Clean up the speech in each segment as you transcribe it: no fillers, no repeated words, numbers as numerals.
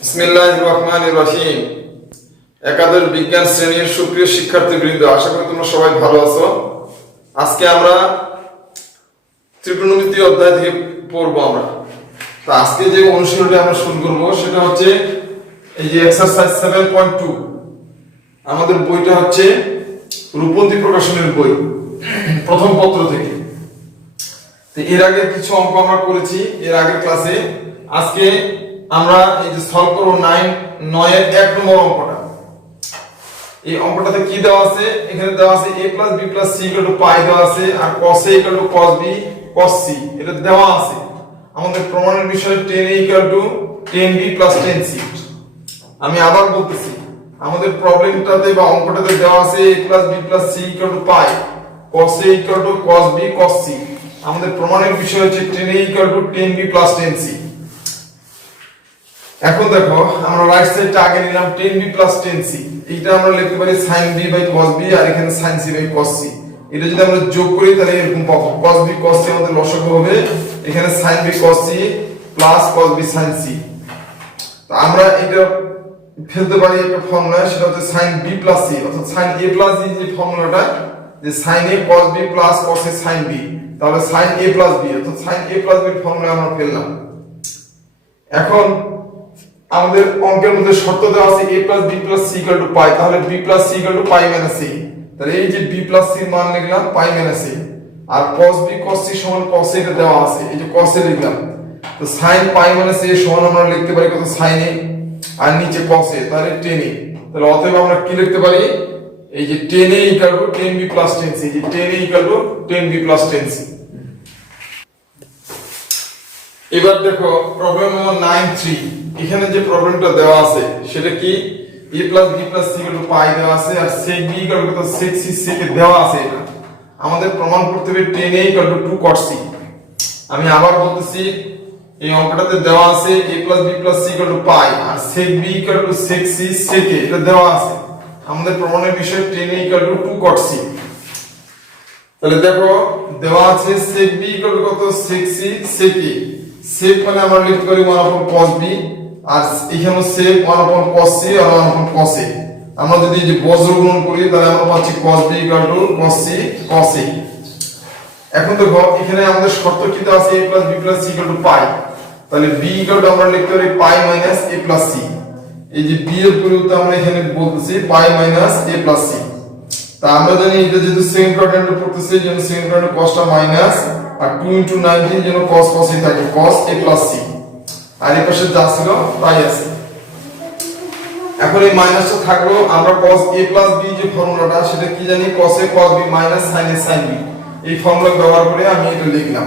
বিসমিল্লাহির রহমানির রহিম। একাদশ বিজ্ঞান শ্রেণীর সুপ্রিয় শিক্ষার্থীবৃন্দ, আশা করি তোমরা সবাই ভালো আছো। আজকে আমরা ত্রিকোণমিতি অধ্যায় থেকে পড়বো আমরা। তো আজকে যে অনুশীলনটি আমরা শুরু করব সেটা হচ্ছে এই যে এক্সারসাইজ 7.2। আমাদের বইটা হচ্ছে রূপন্তী প্রকাশনের বই, প্রথম পত্র থেকে। তো এর আগে কিছু অঙ্ক আমরা করেছি এর আগের ক্লাসে। আজকে আমরা এই যে সলভ করব 9 এর 1 নম্বর অঙ্কটা। এই অঙ্কটাতে কি দেওয়া আছে? এখানে দেওয়া আছে a + b + c = পাই দেওয়া আছে, আর cos a = cos b cos c এটা দেওয়া আছে। আমাদের প্রমাণের বিষয় tan a = tan b + tan c। আমি আবার বলতেছি, আমাদের প্রবলেমটাতে বা অঙ্কটাতে দেওয়া আছে a + b + c = pi, cos a = cos b cos c। আমাদের প্রমাণের বিষয় হচ্ছে tan a = tan b + tan c। এখন দেখো, আমরা রাইট সাইডটা আগে নিলাম tan b + tan c। এইটা আমরা লিখতে পারি sin b / cos b, আর এখানে sin c / cos c। এটা যদি আমরা যোগ করি তাহলে এরকম পাবো, cos b cos c আমাদের লসাগু হবে, এখানে sin b cos c plus cos b sin c। তো আমরা এটা ফেলতে পারি একটা ফর্মুলা, সেটা হচ্ছে sin b + c, অর্থাৎ sin a + b যে ফর্মুলাটা, যে sin a cos b plus cos a sin b, তাহলে sin a + b, অর্থাৎ sin a + b এর ফর্মুলা আমরা ফেললাম। এখন আমাদের অঙ্কের মধ্যে শর্ত দেওয়া আছে a + b + c = পাই, তাহলে b + c = পাই - a। তাহলে এই যে b + c এর মান লিখলাম পাই - a, R cos b cos c সমান cos a এটা দেওয়া আছে, এই যে cos a লিখলাম। তো sin পাই - a সমান আমরা লিখতে পারি কত, sin a, আর নিচে cos a, তাহলে tan a। তাহলে অতএব আমরা কি লিখতে পারি, এই যে tan a = tan b + tan c, এই যে tan a = tan b + tan c। এবার দেখো প্রবলেম নম্বর 9.3। এখানে যে প্রবলেমটা দেওয়া আছে সেটা কি, a + b + c = পাই দেওয়া আছে, আর sec b = sec c sec দেওয়া আছে। এটা আমাদের প্রমাণ করতে হবে tan a = 2 cot c। আমি আবার বলতেছি, এই অঙ্কটাতে দেওয়া আছে a + b + c = pi, R sec b = sec c sec এটা দেওয়া আছে। আমাদের প্রমাণের বিষয় tan a = 2 cot c। তাহলে দেখো দেওয়া আছে sec b = কত, sec c sec a। sec মানে আমরা লিখতে পারি 1/cos b, আর এখানে sec 1/cos c R 1/cos a। আমরা যদি যে বজ্র গুণন করি তাহলে আমরা পাচ্ছি cos b = cos c cos a। এখন দেখো এখানে আমাদের শর্ত কি দেওয়া আছে, a + b + c = পাই, তাহলে b = আমরা লিখতে পারি পাই - a + c। এই যে b এর পরিবর্তে আমরা এখানে বলতেছি পাই - a + c। তা আমরা জানি এটা যেহেতু সেকেন্ড কোয়াড্র্যান্টে পড়তেছে, এই জন্য সেকেন্ড কোয়াড্র্যান্টে cosটা মাইনাস, আর 2 * 19 যেন cos a থাকে, cos a + c। আর এই পাশে যা ছিল তাই আছে। এখন এই মাইনাসটা থাকলো, আমরা cos a + b যে ফর্মুলাটা সেটা কি জানি, cos a cos b - sin a sin b। এই ফর্মুলা ব্যবহার করে আমি এটা লিখলাম।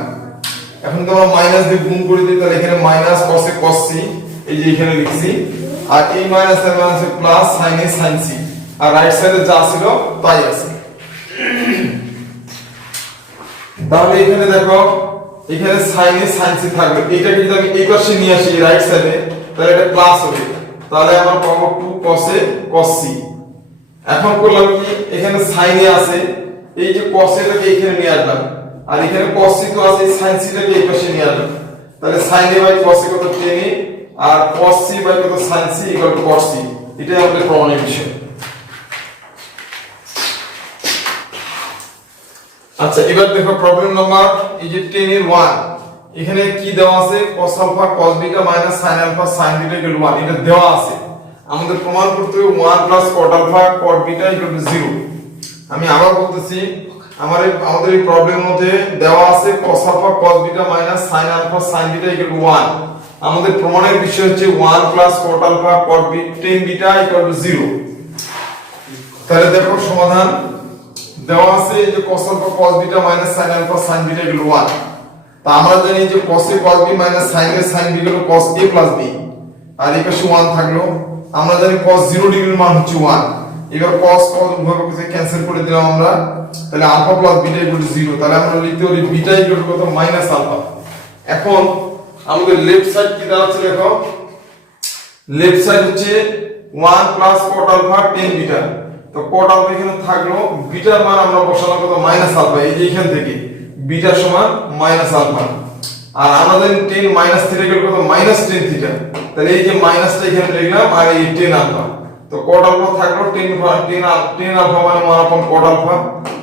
এখন তোমরা মাইনাস দিয়ে গুণ করে দিই, তাহলে এখানে minus cos a cos c, এই যে এখানে লিখছি, আর এই মাইনাস এর মাইনাসে plus sin a sin c, আর রাইট সাইডে যা ছিল তাই আছে। তাহলে এখানে দেখো, এখানে sin a sin c থাকবে, এটাকে যদি আমি এই পাশে নিয়ে আসি রাইট সাইডে, তাহলে এটা প্লাস হবে, তাহলে আমরা পাবো 2 cos a cos c। এখন করলাম কি, এখানে sin a আছে, এই যে cos a টাকে এখানে নিয়ে আসলাম, আর এখানে cos c তো আছে, sin c টাকে এই পাশে নিয়ে আসলাম। তাহলে sin a / cos a কত, tan a, R cos c / কত, sin c = cos c। এটাই আমাদের প্রমাণের বিষয়। আচ্ছা, এবার দেখো প্রবলেম নাম্বার এই যে 10 এর 1। এখানে কি দেওয়া আছে, cos α cos β - sin α sin β = 1 এটা দেওয়া আছে। আমাদের প্রমাণ করতে হবে 1 + cot α cot β = 0। আমি আবার বলতেছি, আমাদের এই প্রবলেমের মধ্যে দেওয়া আছে cos α cos β - sin α sin β = 1। আমাদের প্রমাণের বিষয় হচ্ছে 1 + cot α cot β tan β = 0। তাহলে দেখো সমাধান দেওয়া আছে, এই যে cos α cos β - sin α sin β = 1। তা আমরা জানি যে cos a cos b - sin a sin b = cos a + b, আর এই পাশে 1 থাকলো। আমরা জানি cos 0 ডিগ্রির মান হচ্ছে 1। এবার cos উভয় পক্ষে ক্যান্সেল করে দিলাম আমরা, তাহলে α + β = 0। তাহলে আমরা লিখতে পারি β = কত, -α। এখন আমাদের লেফট সাইড কি দাঁড়াচ্ছে দেখো, লেফট সাইড হচ্ছে 1 + cot α tan β। তো cot α এখানে থাকলো, বিটার মান আমরা বসালাম কত, -α, এই যে এখান থেকে বিটা সমান -α। আর আমাদের tan - θ কত, -tan θ। তাহলে এই যে মাইনাসটা এখানে লিখলাম আর এই টেন আলফা, তো কট আলফা থাকলো টেন আলফা মানে 1 upon cot alpha,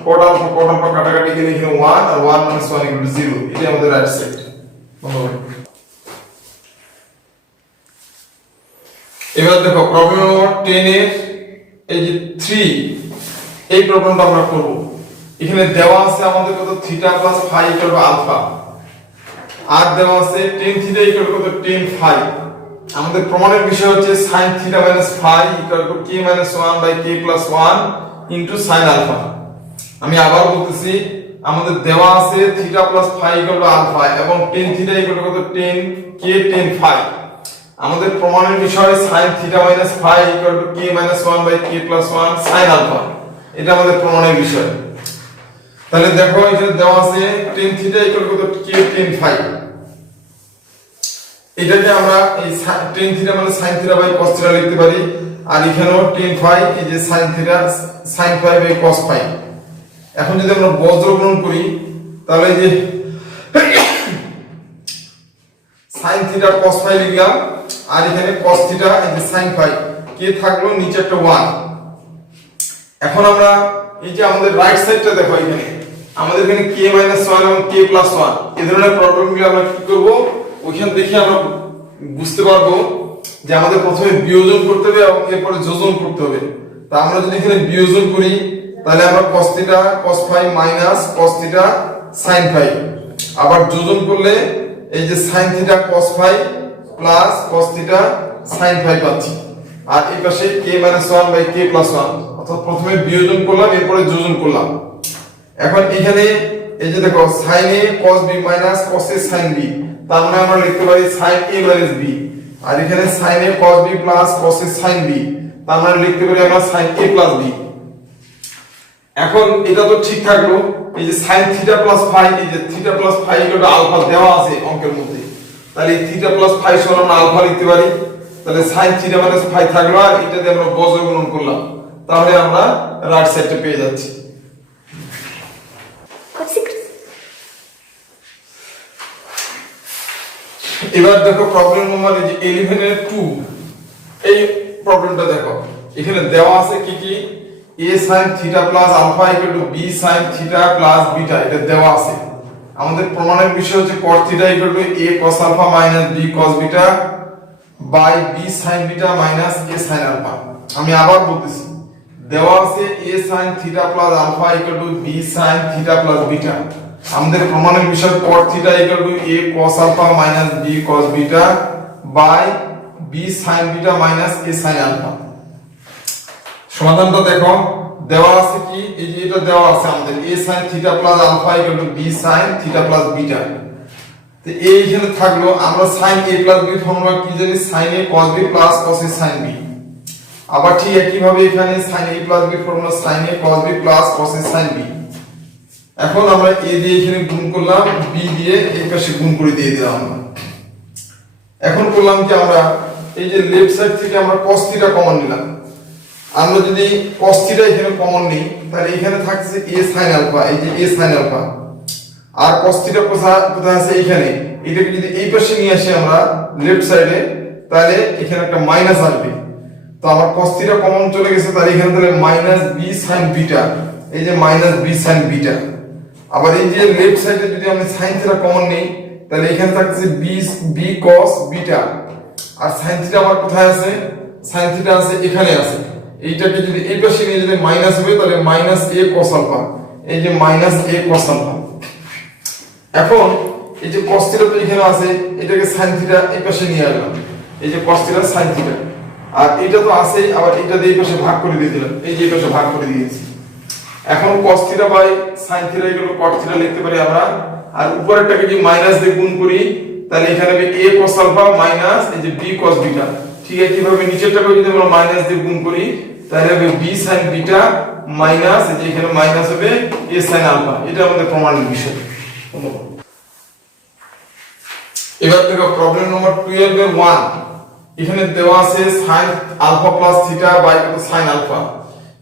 cot alpha কাটাকাটি গেলে এখানে 1 আর 1 - 1 = 0, এটা আমাদের রাইট সাইড। এবার দেখো প্রবলেম নম্বর 10 এর এই যে 3, এই প্রবলেমটা আমরা করব। এখানে দেওয়া আছে আমাদের কত theta plus phi equal to alpha, আর দেওয়া আছে tan theta equal to tan phi. আমাদের প্রমাণের বিষয় হচ্ছে sin theta minus phi equal to k minus 1 by k plus 1 into sin alpha. আমি আবার বলতেছি, আমাদের দেওয়া আছে theta plus phi equal to alpha এবং tan theta equal to tan k tan phi. আমাদের প্রমাণের বিষয় sin theta minus phi equal to k minus 1 by k plus 1 sin alpha, এটা আমাদের প্রমাণের বিষয়। তাহলে দেখো এখানে দেওয়া আছে tan theta equal to k tan phi, এটাকে আমরা এই tan থিটা মানে sin theta by cos theta লিখতে পারি, আর এখানেও tan ফাই এই যে sin theta sin phi by cos phi. এখন যদি আমরা বজ্রগুণন করি তাহলে এই যে sin থিটা cos ফাই লিখলাম, আর এখানে cos থিটা এই যে sin ফাই, কে থাকলো নিচে একটা 1। এখন আমরা এই যে আমাদের রাইট সাইডটা দেখো, এখানে আমাদের এখানে k - 1 এবং k + 1, এই ধরনের প্রবলেমগুলো আমরা কি করব, ওইখান দেখে আমরা বুঝতে পারবো যে আমাদের প্রথমে বিয়োজন করতে হবে এবং এরপরে যোজন করতে হবে। তা আমরা যদি এখানে বিয়োজন করি তাহলে আমরা cos theta cos phi minus cos theta sin phi, আবার যোজন করলে এই যে sin theta cos phi plus cos theta sin phi পাচ্ছি, আর এই পাশে k - 1 বাই k + 1, অর্থাৎ প্রথমে বিয়োজন করলাম এরপরে যোজন করলাম। এখন এখানে এই যে দেখো sin a cos b minus cos a sin b, তার মানে আমরা লিখতে পারি sin a মাইনাস b, আর এখানে sin a cos b plus cos a sin b, তার মানে লিখতে পারি আমরা sin a প্লাস b। এখন এটা তো ঠিক থাকলো, এই যে sin থিটা প্লাস ফাই, এই যে theta plus phi equal to alpha দেওয়া আছে অঙ্কের মধ্যে, তাহলে এই থিটা প্লাস ফাই সমান আমরা আলফা লিখতে পারি। তাহলে sin থিটা মাইনাস ফাই থাকলো, আর এটা দিয়ে আমরা বজ্রগুণন করলাম, তাহলে আমরা রাইট সাইডটা পেয়ে যাচ্ছি। এবার দেখো প্রবলেম নম্বর 11 এর 2, এই প্রবলেমটা দেখো, এখানে দেওয়া আছে কি কি, a sin theta plus alpha equal to b sin theta plus beta, এটা দেওয়া আছে। আমাদের প্রমাণের বিষয় হচ্ছে cos theta equal to a cos alpha minus b cos beta by b sin beta minus a sin alpha. আমি আবার বলতেছি, দেওয়া আছে a sin theta plus alpha equal to b sin theta plus beta. আমাদের প্রমাণের বিষয় cos theta equal to a cos alpha minus b cos beta by b sin beta minus a sin alpha. সমাধানটা দেখো, দেওয়া আছে কি, এই যে এটা দেওয়া আছে আমাদের a sin theta plus alpha equal to b sin theta plus beta. তো এইখানে থাকলো, আমরা sin a plus b formula কি জানি, sin a cos b plus cos a sin b। আবার ঠিক একই ভাবে এখানে sin a plus b formula sin a cos b plus cos a sin b। এখন আমরা a দিয়ে এখানে গুণ করলাম, b দিয়ে এই পাশে গুণ করে দিয়ে দিলাম। এখন করলাম কি, আমরা এই যে লেফট সাইড থেকে আমরা cos থিটা কমন নিলাম। আমরা যদি cos থিটা এখানে কমন নিই তাহলে এখানে থাকছে a sin আলফা, এই যে a sin আলফা, আর cos থিটা কোথায় আছে এখানে, এটাকে যদি এই পাশে নিয়ে আসি আমরা লেফট সাইডে, তাহলে এখানে একটা মাইনাস আসবে। তো আমার cos থিটা কমন চলে গেছে, তাহলে এখানে তাহলে মাইনাস b sin বিটা, এই যে মাইনাস b sin বিটা। আবার এই যে লেফট সাইডে যদি আমি sin থিটা কমন নেই তাহলে এখানে থাকছে b cos বিটা, আর sin থিটা আমার কোথায় আছে, sin থিটা আছে এখানে আছে। এইটাকে যদি এই পাশে নিয়ে যদি মাইনাস হবে তাহলে মাইনাস a cos আলফা, এই যে মাইনাস a cos আলফা। এখন এই যে cos থিটা তো এখানে আছে, এটাকে sin থিটা এই পাশে নিয়ে আসলাম, এই যে cos থিটা sin থিটা, আর এটা তো আছে, আবার এটা দিয়ে এই পাশে ভাগ করে দিয়ে দিলাম, এই যে এই পাশে ভাগ করে দিয়েছি। এখন cos theta by sin theta এগুলো cot থিটা লিখতে পারি আমরা, আর উপরেরটাকে যদি মাইনাস দিয়ে গুণ করি তাহলে এখানে হবে a cos আলফা মাইনাস এই যে b cos বিটা। ঠিক আছে, কিভাবে নিচেরটাকে যদি আমরা মাইনাস দিয়ে গুণ করি তাহলে হবে b sin বিটা মাইনাস এই যে এখানে মাইনাস হবে a sin আলফা। এটা আমাদের প্রমাণের বিষয়। এবার দেখো প্রবলেম নম্বর 12 এর 1, এখানে দেওয়া আছে sin alpha plus theta by sin alpha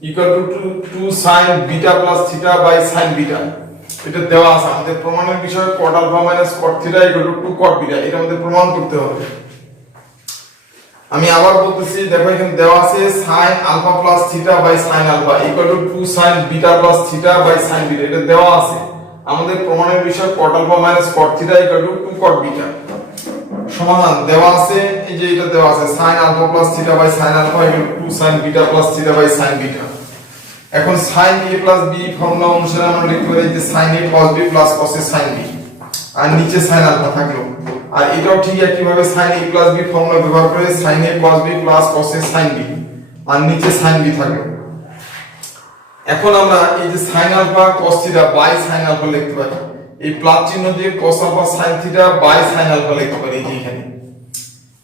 equal to 2 sin beta plus theta by sin beta. এটা দেওয়া আছে। আমাদের প্রমাণের বিষয় cot alpha minus cot theta equal to 2 cot beta, এটা আমাদের প্রমাণ করতে হবে। আমি আবার বলতেছি, দেখো এখানে দেওয়া আছে sin alpha plus theta by sin alpha equal to 2 sin beta plus theta by sin beta, এটা দেওয়া আছে। আমাদের প্রমাণের বিষয় cot alpha minus cot theta equal to 2 cot beta. সমাধান দেওয়া আছে, এই যে এটা দেওয়া আছে sin alpha plus theta by sin alpha equal to 2 sin beta plus theta by sin beta. এখন sin a plus b formula অনুসারে আমরা লিখতে পারি যে sin a cos b plus cos a sin b, আর নিচে sin আলফা থাকলো। আর এটাও ঠিক একই ভাবে sin a plus b formula ব্যবহার করে sin a cos b plus cos a sin b, আর নিচে sin b থাকলো। এখন আমরা এই যে sin alpha cos theta by sin alpha লিখতে পারি, এই প্লাস চিহ্ন দিয়ে cos alpha sin theta by sin alpha লিখতে পারি এই এখানে।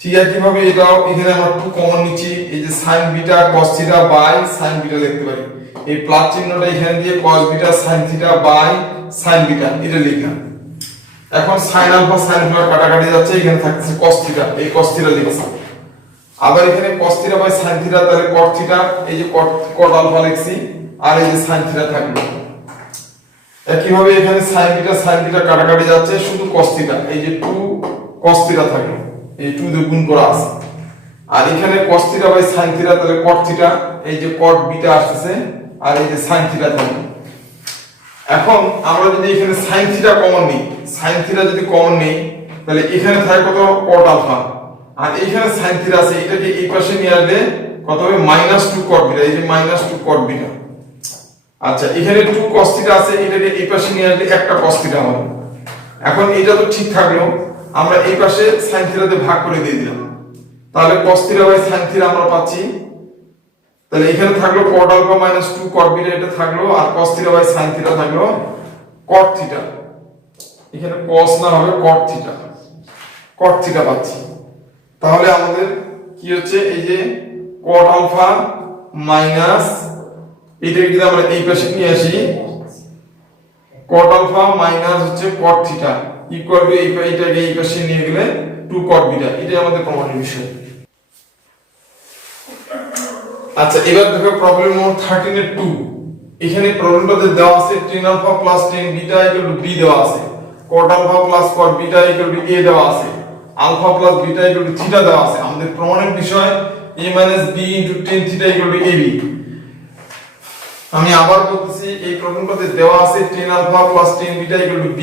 ঠিক একই ভাবে এটাও এখানে আমরা 2 কমন নিচ্ছি, এই যে sin beta cos theta by sin beta লিখতে পারি। এই প্লাস চিহ্নটা এখানে দিয়ে cos beta sin theta by sin beta এটা লিখলাম। এখন sin আলফা sin আলফা কাটাকাটি যাচ্ছে, এখানে থাকছে cos থিটা, এই cos থিটা লিখছি। আবার এখানে cos theta by sin theta, তাহলে cot থিটা, এই যে cot আলফা লিখছি, আর এই যে sin থিটা থাকলো। একই ভাবে এখানে sin বিটা কাটাকাটি যাচ্ছে, শুধু cos থিটা, এই যে 2 cos থিটা থাকলো, এই 2 দিয়ে গুণ করা আছে। আর এখানে cos theta by sin theta, তাহলে cot থিটা, এই যে cot বিটা আসছে, আর এই যে sin থিটা থাকলো। এখন আমরা যদি এখানে sin থিটা কমন নিই, sin থিটা যদি কমন নিই, তাহলে এখানে থাকে কত cot আলফা, আর এখানে sin থিটা আছে, এটাকে এই পাশে নিয়ে আসলে কত হবে -2 cot বিটা, এই যে -2 cot বিটা। আচ্ছা, এখানে 2 cos থিটা আছে, এটাকে এই পাশে নিয়ে আসলে একটা cos থিটা হবে। এখন এটা তো ঠিক থাকলো, আমরা এই পাশে sin থিটা দিয়ে ভাগ করে দিয়ে দিলাম, তাহলে cos theta by sin theta আমরা পাচ্ছি। তাহলে এখানে থাকলো cot alpha minus 2 cot beta, এটা থাকলো, আর cos theta by sin theta থাকলো cot থিটা, এখানে cos না হবে cot থিটা পাচ্ছি। তাহলে আমাদের কি হচ্ছে, এই যে cot আলফা মাইনাস, এটাকে যদি আমরা এই পাশে নিয়ে আসি, cot আলফা মাইনাস হচ্ছে cot থিটা ইকুয়াল টু এইটাকে এই পাশে নিয়ে গেলে 2 cot বিটা, এটাই আমাদের প্রমাণের বিষয়। আচ্ছা, এবার দেখো প্রবলেম নম্বর 13 এর 2। এখানে প্রবলেমটাতে দেওয়া আছে tan alpha plus tan beta equal to b দেওয়া আছে, cot alpha plus cot beta equal to a দেওয়া আছে, alpha plus beta equal to theta দেওয়া আছে। আমাদের প্রমাণের বিষয় a b tan theta equal to ab। আমি আবার বলতেছি, এই প্রবলেমটাতে দেওয়া আছে tan alpha plus tan beta equal to b,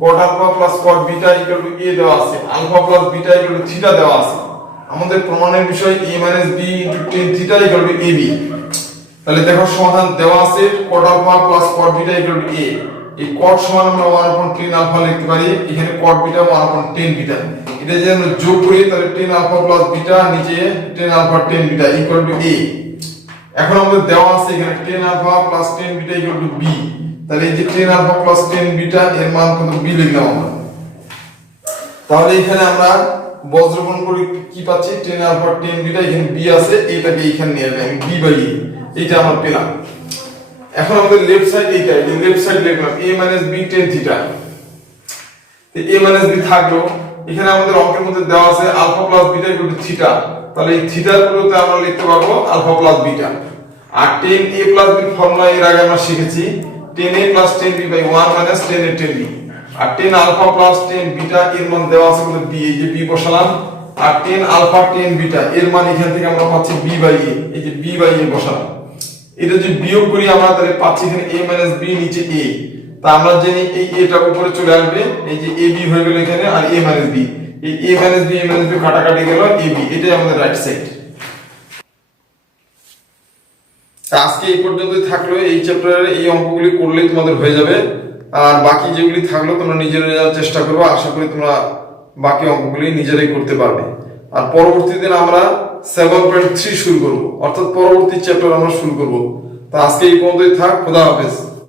cot alpha plus cot beta equal to a দেওয়া আছে, alpha plus beta equal to theta দেওয়া আছে। আমাদের প্রমাণের বিষয় a b tan theta equal to ab। তাহলে দেখো সমাধান দেওয়া আছে cot alpha plus cot beta equal to a, এই cot সমান আমরা 1/tan আলফা লিখতে পারি, এখানে cot বিটা 1/tan বিটা, এটা যদি আমরা যোগ করি তাহলে tan আলফা প্লাস বিটা, নিচে tan alpha tan beta equal to a। এখন আমাদের দেওয়া আছে এখানে tan alpha plus tan beta equal to b, তাহলে এই যে tan alpha plus tan beta এর মান কত b লিখলাম আমরা। তাহলে এখানে আমরা বজ্রগণ করে কি পাচ্ছি, tan আলফা tan বিটা, এখানে b আছে, এটাকে এখানে নিয়ে আসলে আমি b বাই a, এটা আমরা পেলাম। এখন আমাদের লেফট সাইড এইটা, এই লেফট সাইড লিখলাম a b tan থিটা, তো a b থাকলো। এখানে আমাদের অঙ্কের মধ্যে দেওয়া আছে alpha plus beta equal to theta, তাহলে এই থিটার পরিবর্তে আমরা লিখতে পারবো আলফা প্লাস বিটা। আর tan a plus b formula এর আগে আমরা শিখেছি tan a plus tan b by 1 minus tan a tan b, আর tan alpha plus tan beta এর মান দেওয়া আছে কত b, এই যে b বসালাম, আর tan আলফা tan বিটা এর মান এখান থেকে আমরা পাচ্ছি b বাই a, এই যে b বাই a বসালাম। এটা যদি বিয়োগ করি আমরা, তাহলে পাচ্ছি এখানে a b নিচে a, তা আমরা জানি এই এটা উপরে চলে আসবে, এই যে ab হয়ে গেল এখানে, আর a b, এই a b কাটাকাটি গেল ab, এটাই আমাদের রাইট সাইড। আজকে এই পর্যন্তই থাকলো, এই চ্যাপ্টারের এই অঙ্কগুলি করলেই তোমাদের হয়ে যাবে, আর বাকি যেগুলি থাকলো তোমরা নিজেরা চেষ্টা করবে, আশা করি তোমরা বাকি অঙ্কগুলি নিজেরাই করতে পারবে। আর পরবর্তী দিন আমরা 7.3 শুরু করব, অর্থাৎ পরবর্তী চ্যাপ্টার আমরা শুরু করব। তো আজকে এই পর্যন্তই থাক, খোদা হাফেজ।